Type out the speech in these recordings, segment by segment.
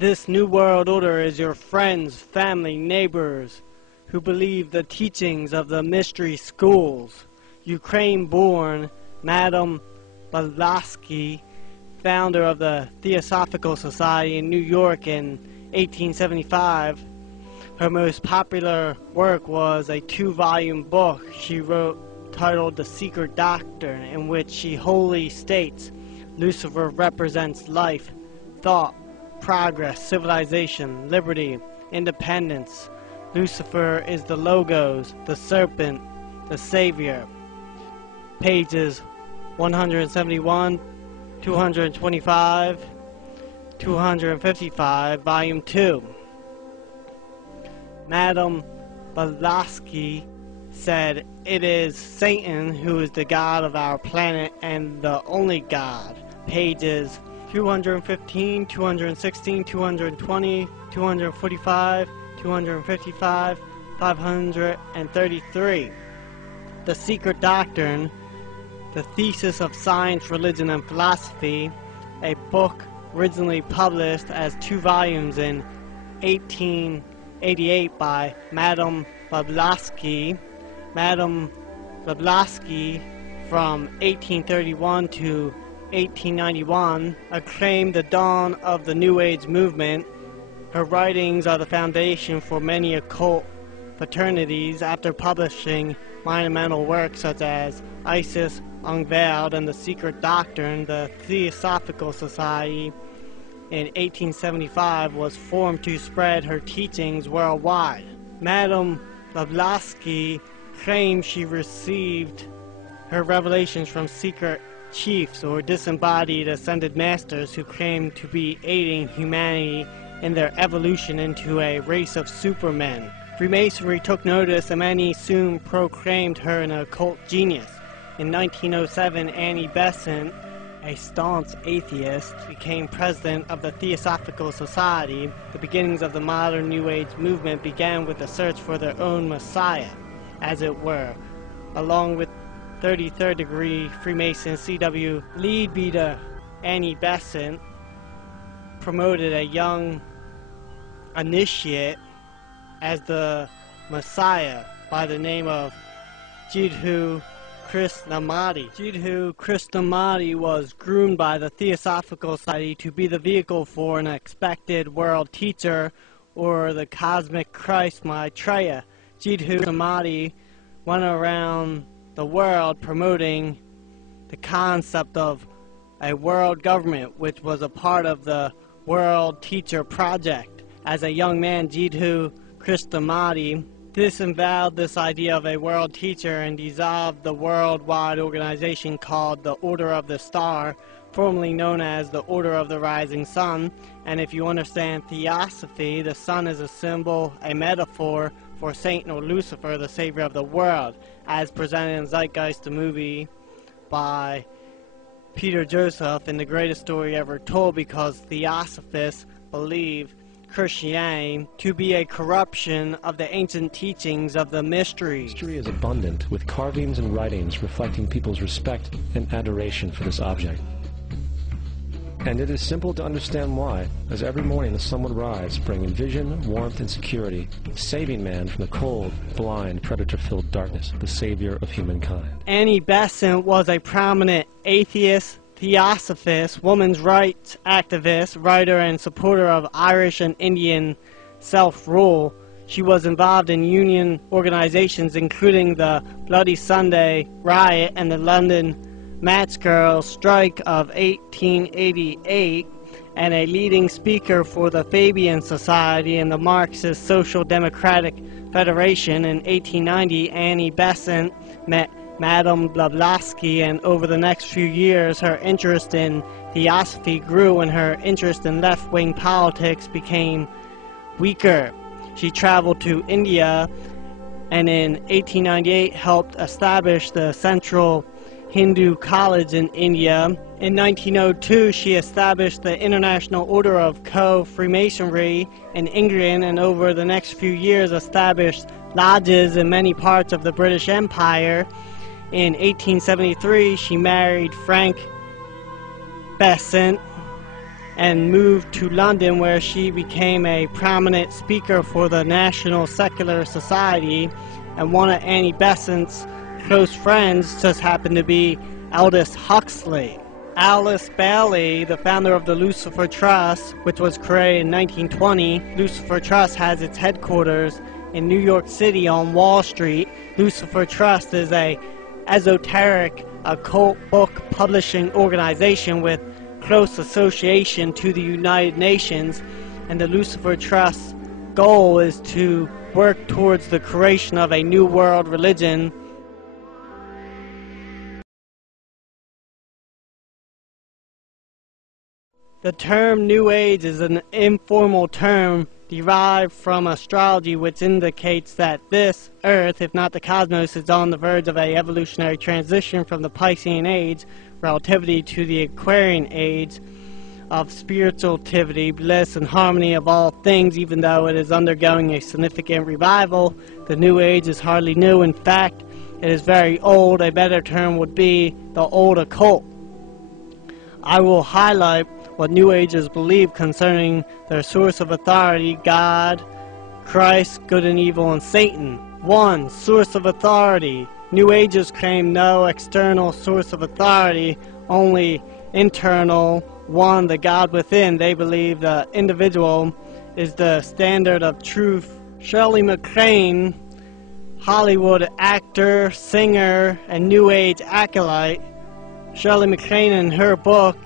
This New World Order is your friends, family, neighbors who believe the teachings of the mystery schools. Ukraine-born Madame Blavatsky, founder of the Theosophical Society in New York in 1875, her most popular work was a 2-volume book she wrote titled The Secret Doctrine, in which she wholly states Lucifer represents life, thought, progress, civilization, liberty, independence. Lucifer is the Logos, the Serpent, the Savior. Pages 171, 225, 255, Volume 2. Madame Blavatsky said, "It is Satan who is the God of our planet and the only God." Pages 215, 216, 220, 245, 255, 533. The Secret Doctrine, The Thesis of Science, Religion, and Philosophy, a book originally published as 2 volumes in 1888 by Madame Blavatsky. Madame Blavatsky, from 1831 to 1891, acclaimed the dawn of the New Age movement. Her writings are the foundation for many occult fraternities. After publishing monumental works such as Isis Unveiled and The Secret Doctrine, the Theosophical Society in 1875 was formed to spread her teachings worldwide. Madame Blavatsky claims she received her revelations from secret chiefs or disembodied ascended masters who claimed to be aiding humanity in their evolution into a race of supermen. Freemasonry took notice, and many soon proclaimed her an occult genius. In 1907, Annie Besant, a staunch atheist, became president of the Theosophical Society. The beginnings of the modern New Age movement began with the search for their own Messiah, as it were, along with 33rd degree Freemason C.W. Leadbeater Annie Besant promoted a young initiate as the Messiah by the name of Jiddu Krishnamurti. Jiddu Krishnamurti was groomed by the Theosophical Society to be the vehicle for an expected world teacher, or the cosmic Christ Maitreya. Jiddu Krishnamurti went around the world promoting the concept of a world government, which was a part of the World Teacher Project. As a young man, Jiddu Krishnamurti disavowed this idea of a world teacher and dissolved the worldwide organization called the Order of the Star, formerly known as the Order of the Rising Sun. And if you understand theosophy, the sun is a symbol, a metaphor for Satan or Lucifer, the savior of the world, as presented in Zeitgeist, the movie by Peter Joseph, in The Greatest Story Ever Told, because theosophists believe Christianity to be a corruption of the ancient teachings of the mysteries. History is abundant with carvings and writings reflecting people's respect and adoration for this object. And it is simple to understand why, as every morning the sun would rise, bringing vision, warmth, and security, saving man from the cold, blind, predator-filled darkness, the savior of humankind. Annie Besant was a prominent atheist, theosophist, women's rights activist, writer, and supporter of Irish and Indian self-rule. She was involved in union organizations including the Bloody Sunday riot and the London Match Girl strike of 1888, and a leading speaker for the Fabian Society and the Marxist Social Democratic Federation. In 1890, Annie Besant met Madame Blavatsky, and over the next few years her interest in theosophy grew and her interest in left-wing politics became weaker. She traveled to India and in 1898 helped establish the Central Hindu College in India. In 1902, she established the International Order of Co-Freemasonry in England, and over the next few years established lodges in many parts of the British Empire. In 1873, she married Frank Besant, and moved to London, where she became a prominent speaker for the National Secular Society, and one of Annie Besant's close friends just happened to be Aldous Huxley. Alice Bailey, the founder of the Lucifer Trust, which was created in 1920. Lucifer Trust has its headquarters in New York City on Wall Street. Lucifer Trust is a esoteric occult book publishing organization with close association to the United Nations, and the Lucifer Trust's goal is to work towards the creation of a new world religion. The term New Age is an informal term derived from astrology, which indicates that this Earth, if not the cosmos, is on the verge of an evolutionary transition from the Piscean Age, relativity, to the Aquarian Age of spirituality, bliss, and harmony of all things. Even though it is undergoing a significant revival, the New Age is hardly new. In fact, it is very old. A better term would be the old occult. I will highlight what New Agers believe concerning their source of authority: God, Christ, good and evil, and Satan. 1. Source of authority. New Agers claim no external source of authority, only internal. 1. The God within. They believe the individual is the standard of truth. Shirley MacLaine, Hollywood actor, singer, and New Age acolyte. Shirley MacLaine, in her book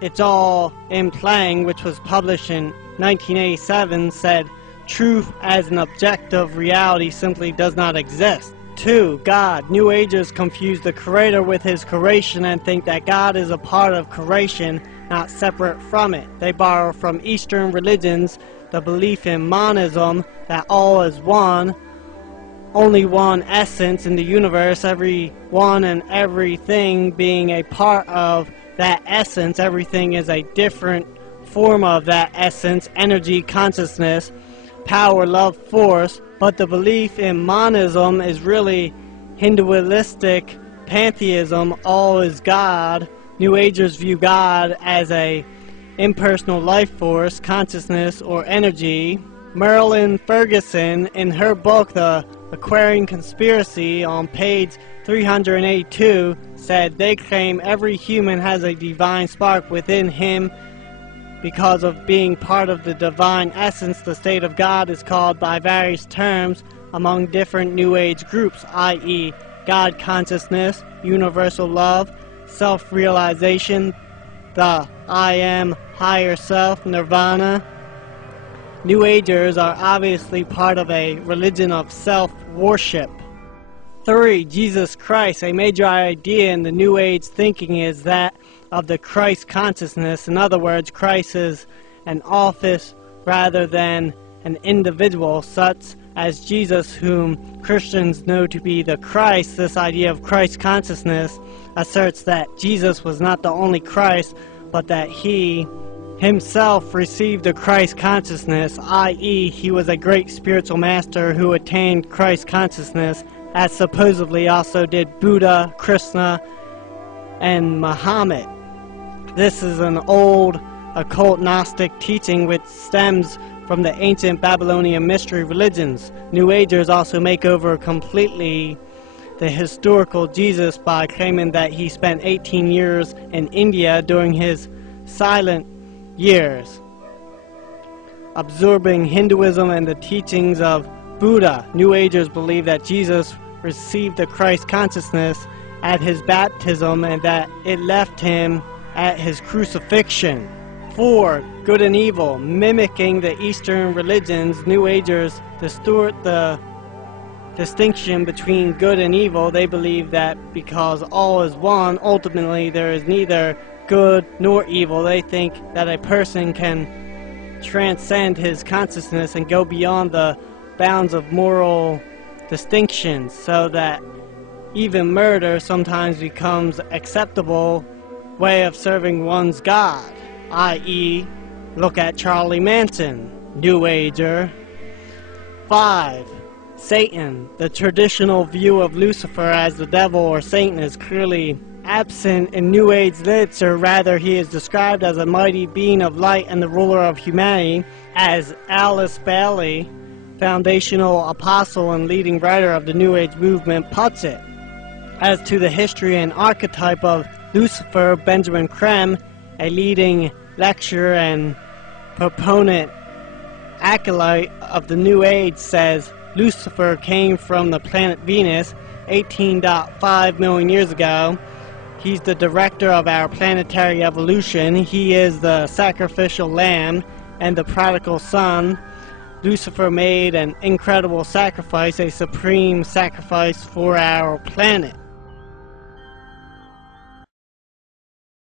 It's All in Playing, which was published in 1987, said, "Truth as an objective reality simply does not exist." 2. God. New Agers confuse the Creator with His creation and think that God is a part of creation, not separate from it. They borrow from Eastern religions the belief in monism, that all is one, only one essence in the universe, everyone and everything being a part of that essence. Everything is a different form of that essence: energy, consciousness, power, love, force. But the belief in monism is really Hinduistic pantheism. All is God. New Agers view God as a impersonal life force, consciousness, or energy. Marilyn Ferguson, in her book The Aquarian Conspiracy, on page 382, said they claim every human has a divine spark within him. Because of being part of the divine essence, the state of God is called by various terms among different New Age groups, i.e. God consciousness, universal love, self-realization, the I am higher self, nirvana. New Agers are obviously part of a religion of self-worship. 3. Jesus Christ. A major idea in the New Age thinking is that of the Christ consciousness. In other words, Christ is an office rather than an individual, such as Jesus, whom Christians know to be the Christ. This idea of Christ consciousness asserts that Jesus was not the only Christ, but that He Himself received the Christ consciousness, i.e. He was a great spiritual master who attained Christ consciousness, as supposedly also did Buddha, Krishna, and Muhammad. This is an old occult Gnostic teaching which stems from the ancient Babylonian mystery religions. New Agers also make over completely the historical Jesus by claiming that he spent 18 years in India during his silent years, absorbing Hinduism and the teachings of Buddha. New Agers believe that Jesus received the Christ consciousness at his baptism and that it left him at his crucifixion. 4. Good and evil. Mimicking the Eastern religions, New Agers distort the distinction between good and evil. They believe that because all is one, ultimately there is neither good nor evil. They think that a person can transcend his consciousness and go beyond the bounds of moral distinctions, so that even murder sometimes becomes acceptable way of serving one's God, i.e. look at Charlie Manson, New Ager. 5. Satan. The traditional view of Lucifer as the devil or Satan is clearly absent in New Age literature. Rather, he is described as a mighty being of light and the ruler of humanity, as Alice Bailey, foundational apostle and leading writer of the New Age movement, puts it. As to the history and archetype of Lucifer, Benjamin Creme, a leading lecturer and proponent acolyte of the New Age, says Lucifer came from the planet Venus 18.5 million years ago. He's the director of our planetary evolution. He is the sacrificial lamb and the prodigal son. Lucifer made an incredible sacrifice, a supreme sacrifice for our planet.